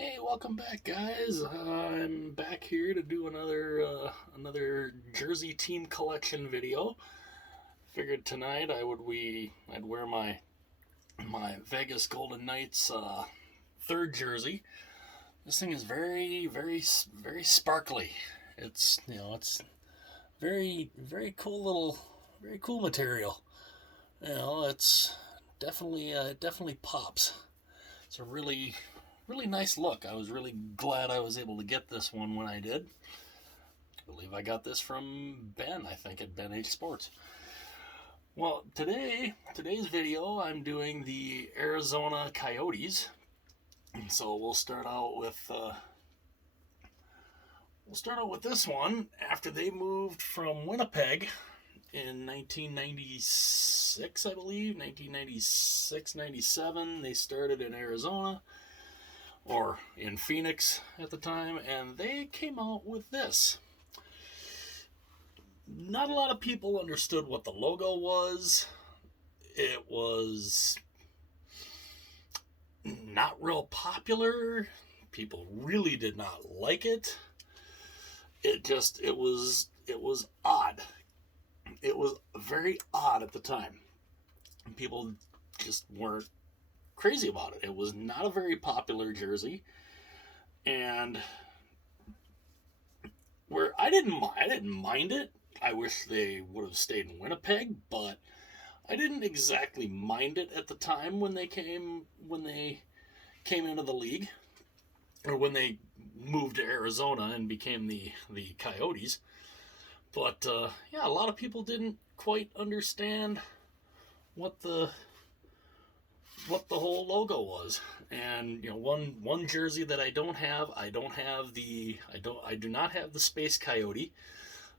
Hey, welcome back, guys. I'm back here to do another jersey team collection video. Figured tonight I'd wear my Vegas Golden Knights third jersey. This thing is very sparkly. It's very cool very cool material. It's definitely pops. It's a really nice look. I was really glad I was able to get this one when I did. I believe I got this from Ben, I think, at Ben H Sports. Well, today's video, I'm doing the Arizona Coyotes. So we'll start out with this one. After they moved from Winnipeg in 1996, I believe, 1996, 97, they started in Arizona, or in Phoenix at the time, and they came out with this. Not a lot of people understood what the logo was. It was not real popular. People really did not like it. It was odd. It was very odd at the time. People just weren't crazy about it. It was not a very popular jersey, and where I didn't mind it. I wish they would have stayed in Winnipeg, but I didn't exactly mind it at the time when they came into the league, or when they moved to Arizona and became the Coyotes. But yeah, a lot of people didn't quite understand what the whole logo was. And one jersey that I do not have the Space Coyote.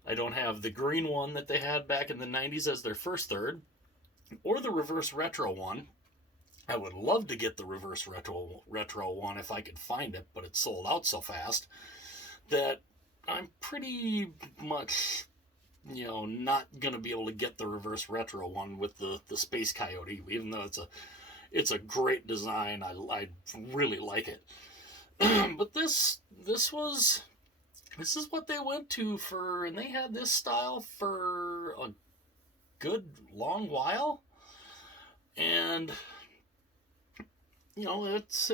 I don't have the green one that they had back in the 90s as their first third, or the reverse retro one. I would love to get the reverse retro one if I could find it, but it sold out so fast that I'm pretty much not gonna be able to get the reverse retro one with the Space Coyote, even though it's a great design. I really like it. But this is what they went to for, and they had this style for a good long while. And it's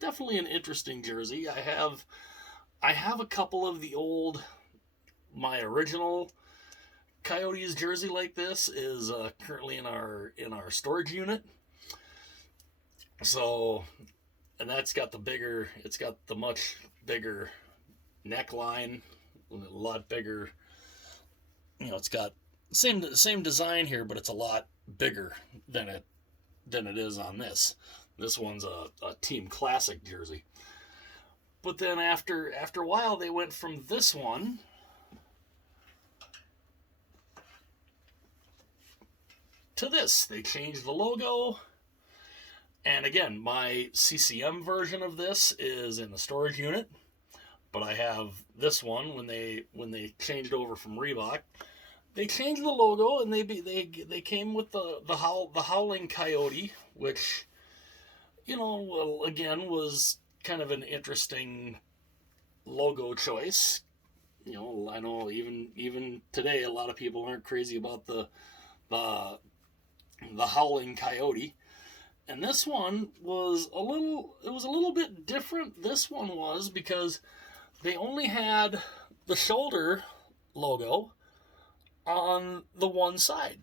definitely an interesting jersey. I have a couple of my original Coyotes jersey like this is currently in our storage unit. So, and it's got the much bigger neckline, a lot bigger. It's got same design here, but it's a lot bigger than it is on this. This one's a Team Classic jersey. But then after a while, they went from this one to this. They changed the logo. And again, my CCM version of this is in the storage unit, but I have this one when they changed over from Reebok. They changed the logo, and they came with the Howling Coyote, which again was kind of an interesting logo choice. I know even today a lot of people aren't crazy about the Howling Coyote. And this one was a little bit different. This one was because they only had the shoulder logo on the one side.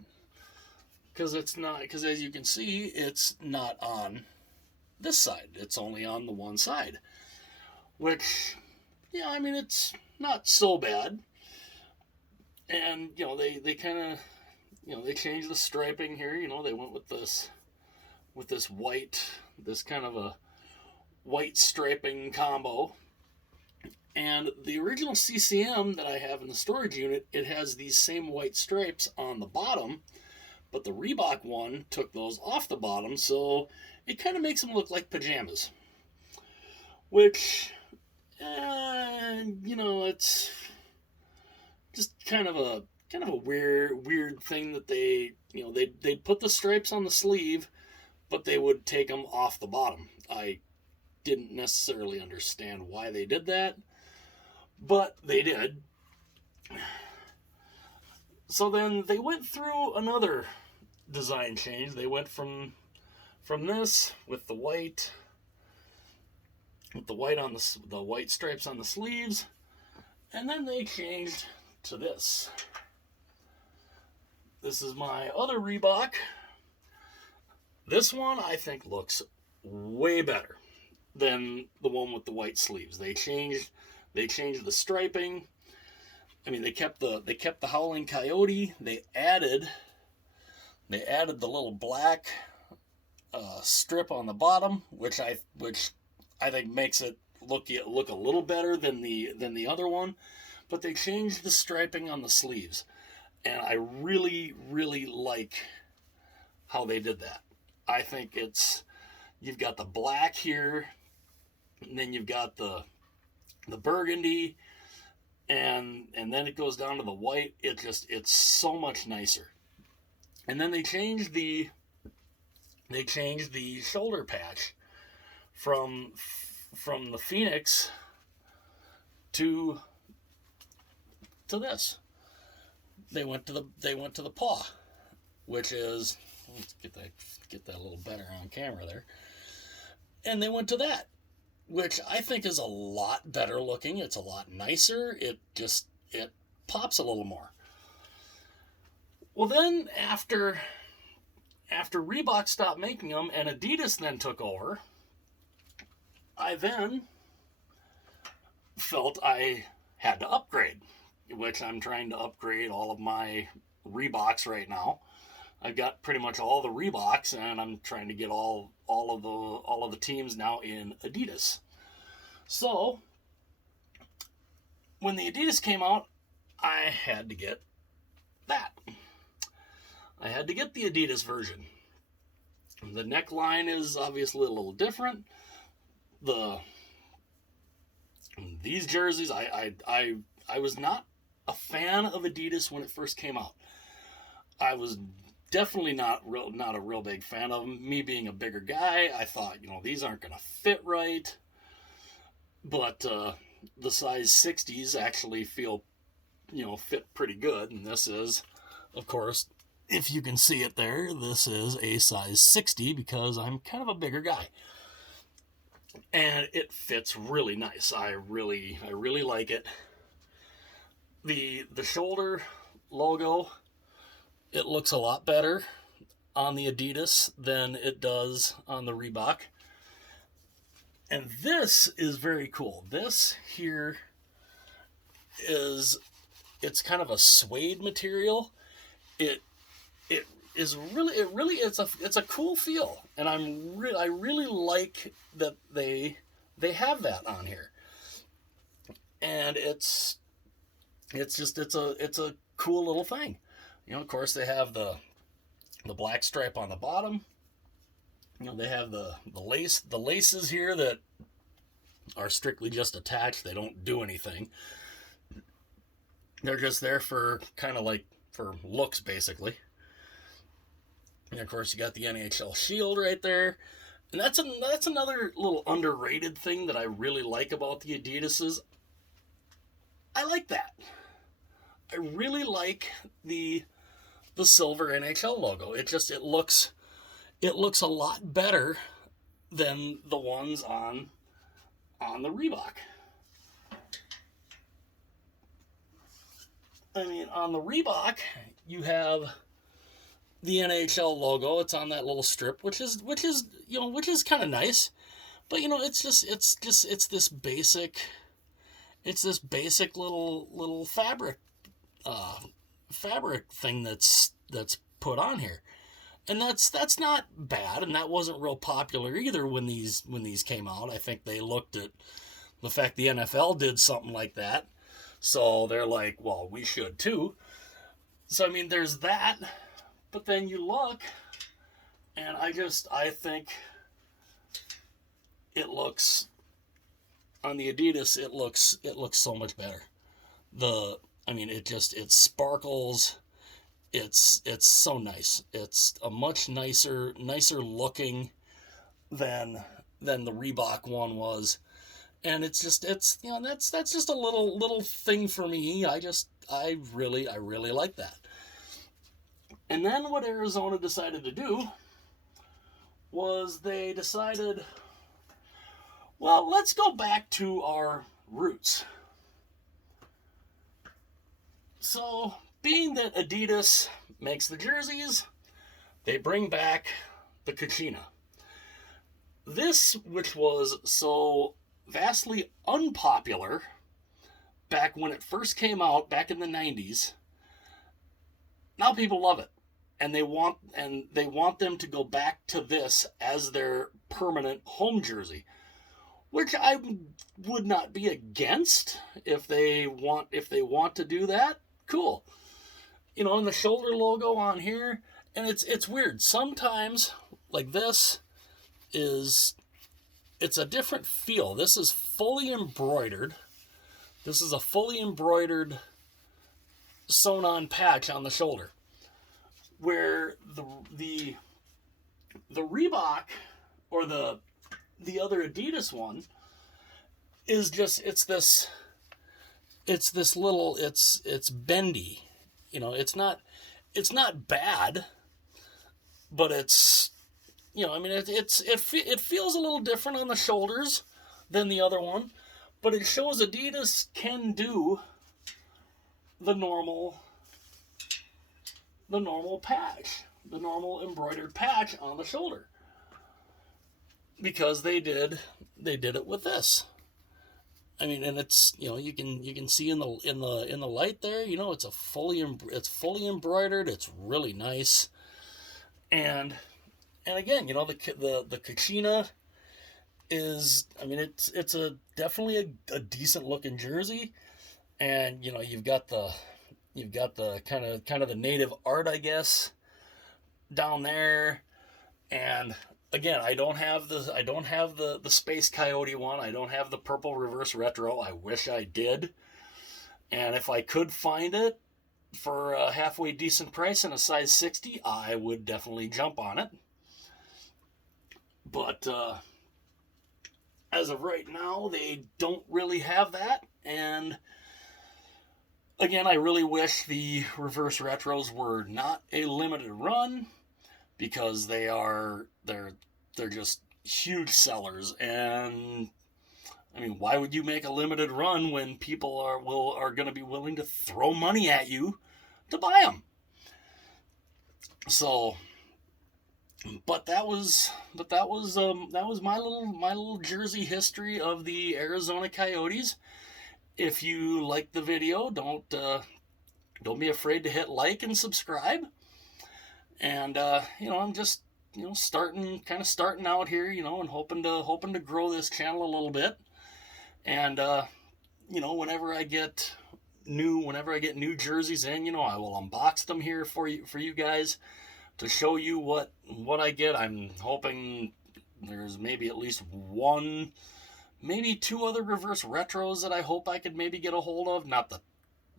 Because as you can see, it's not on this side. It's only on the one side. Which, yeah, I mean, it's not so bad. And, they kind of, they changed the striping here. They went with this white, this kind of a white striping combo. And the original CCM that I have in the storage unit, it has these same white stripes on the bottom, but the Reebok one took those off the bottom, so it kind of makes them look like pajamas. Which, it's just kind of a weird thing that they'd put the stripes on the sleeve, but they would take them off the bottom. I didn't necessarily understand why they did that, but they did. So then they went through another design change. They went from this with the white on the white stripes on the sleeves, and then they changed to this. This is my other Reebok. This one I think looks way better than the one with the white sleeves. They changed the striping. I mean, they kept the Howling Coyote. They added the little black strip on the bottom, which I think makes it look a little better than the other one. But they changed the striping on the sleeves, and I really like how they did that. I think you've got the black here, and then you've got the burgundy, and then it goes down to the white. It's so much nicer. And then they changed the shoulder patch from the Phoenix to this. They went to the paw, which is, let's get that a little better on camera there. And they went to that, which I think is a lot better looking. It's a lot nicer. It pops a little more. Well, then after Reebok stopped making them and Adidas then took over, I then felt I had to upgrade, which I'm trying to upgrade all of my Reeboks right now. I've got pretty much all the Reeboks, and I'm trying to get all of the teams now in Adidas. So when the Adidas came out, I had to get that. I had to get the Adidas version. The neckline is obviously a little different. These jerseys, I was not a fan of Adidas when it first came out. I was definitely not a real big fan of them. Me being a bigger guy, I thought, these aren't going to fit right. But the size 60s actually feel, fit pretty good. And this is, of course, if you can see it there, this is a size 60 because I'm kind of a bigger guy. And it fits really nice. I really like it. The shoulder logo, it looks a lot better on the Adidas than it does on the Reebok. And this is very cool. This here it's kind of a suede material. It's a cool feel, and I really like that they have that on here. And it's a cool little thing. Of course they have the black stripe on the bottom. They have the laces here that are strictly just attached. They don't do anything. They're just there for kind of like for looks, basically. And of course you got the NHL shield right there. And that's another little underrated thing that I really like about the Adidases. I like that. I really like the silver NHL logo. It looks a lot better than the ones on the Reebok. I mean, on the Reebok, you have the NHL logo. It's on that little strip, which is kind of nice. But it's this basic little fabric thing that's put on here. And that's not bad, and that wasn't real popular either when these came out. I think they looked at the fact the NFL did something like that, so they're like, well, we should too. So I mean, there's that, but then you look, and I think it looks on the Adidas. It looks so much better. It sparkles. It's so nice. It's a much nicer looking than than the Reebok one was. And it's that's just a little thing for me. I really like that. And then what Arizona decided to do was they decided, well, let's go back to our roots. So, being that Adidas makes the jerseys, they bring back the Kachina. This, which was so vastly unpopular back when it first came out back in the 90s, now people love it. And they want them to go back to this as their permanent home jersey, which I would not be against if they want to do that. Cool. And the shoulder logo on here, and it's weird. Sometimes like this it's a different feel. This is fully embroidered. This is a fully embroidered sewn on patch on the shoulder. Where the Reebok or the other Adidas one is just it's this little it's bendy. It's not bad, but it's it feels a little different on the shoulders than the other one, but it shows Adidas can do the normal patch, the normal embroidered patch on the shoulder, because they did it with this. I mean, and it's you can see in the light there, it's fully embroidered. It's really nice, and again, the Kachina is, I mean, it's a definitely a decent looking jersey, and you've got the kind of the native art, I guess, down there. And again, I don't have the Space Coyote one. I don't have the purple reverse retro. I wish I did. And if I could find it for a halfway decent price in a size 60, I would definitely jump on it. But as of right now, they don't really have that. And again, I really wish the reverse retros were not a limited run, because they're just huge sellers. And I mean, why would you make a limited run when people are going to be willing to throw money at you to buy them? So, but that was my little jersey history of the Arizona Coyotes. If you like the video, don't be afraid to hit like and subscribe. And I'm just starting out here, and hoping to grow this channel a little bit. And whenever I get new jerseys in, I will unbox them here for you guys to show you what I get. I'm hoping there's maybe at least one, maybe two other reverse retros that I hope I could maybe get a hold of. Not the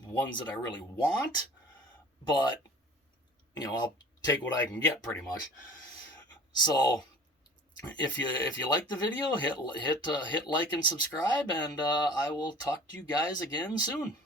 ones that I really want, but I'll take what I can get, pretty much. So if you like the video, hit like and subscribe, and I will talk to you guys again soon.